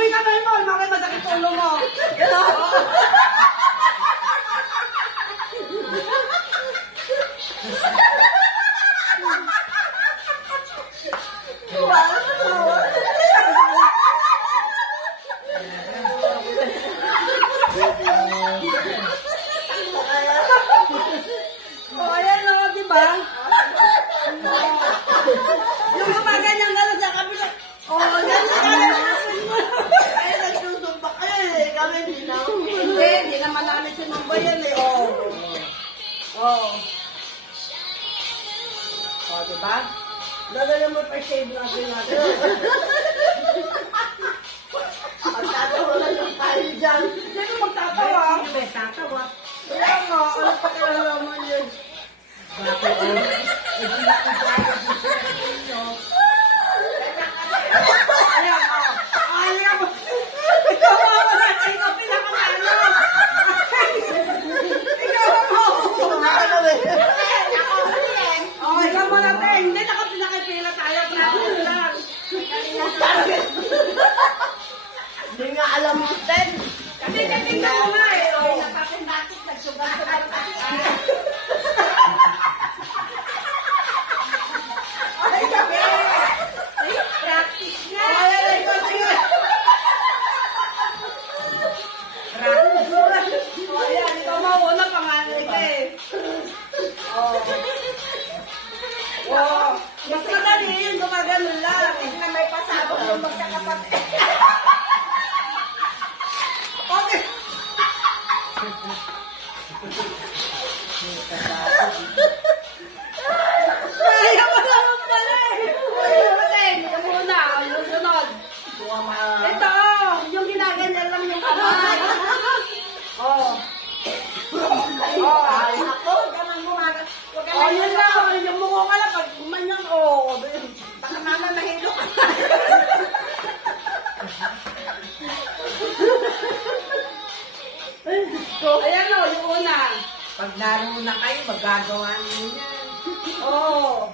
Uy, kamay mo, makay masakit ulo mo. Oh, ayan o, diba? Yung gumaganyan ka lang sa kabila. Oh, ganyan. Ay, nagsusumpa ka eh. Kami hindi na. Hindi naman namin sinumba yan eh. Oh. Oh. Oh, diba? Dadala mo pa shade natin natin. Magtatawa lang tayo dyan. Sino magtatawa? Sino ba tatawa? Kaya nga, ano pa kinalaman yun? Bakit o? Hindi na kagaya dito sa inyo. Ayan, oh. Ayan mo. Ikaw mo natin ikaw pinakamalo. Ikaw mo. Oh, ikaw mo natin. Hindi na ka pinakipila tayo. Practice lang. Hindi nga alam mo, Ten. Kasi tingnan mo nga eh. Oh. Natin nagsugal-sugal kasi. Ay, gabi. Practice nga. Oh, ayan, ikaw, sige. Oh, ayan, ikaw mauna, panganay ka eh. Oh. Oh. Mas madali yun, gumagano lang. Hindi na may pasabog yung magkakapatid. Okay. Kaya mo naman pala eh. Ayun, ikaw muna. Yung sunod. Ito, yung ginaganyan lang yung kamay. Oh. Oh. Ako, ganun mo nga. Huwag ka Oh, yun lang. Yung mukha ka lang. Pag manyan, oh. Baka mama mahilo ka. Ayan o, yung una. Pag naroon na kayo, magagawa niyo yan. Oh.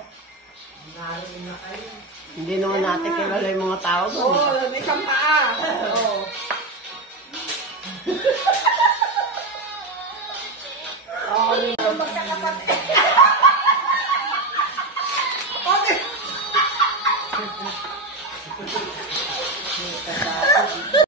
Naroon na kayo. Hindi naman natin kilala yung mga tao doon. Oh, may isang paa. Oh.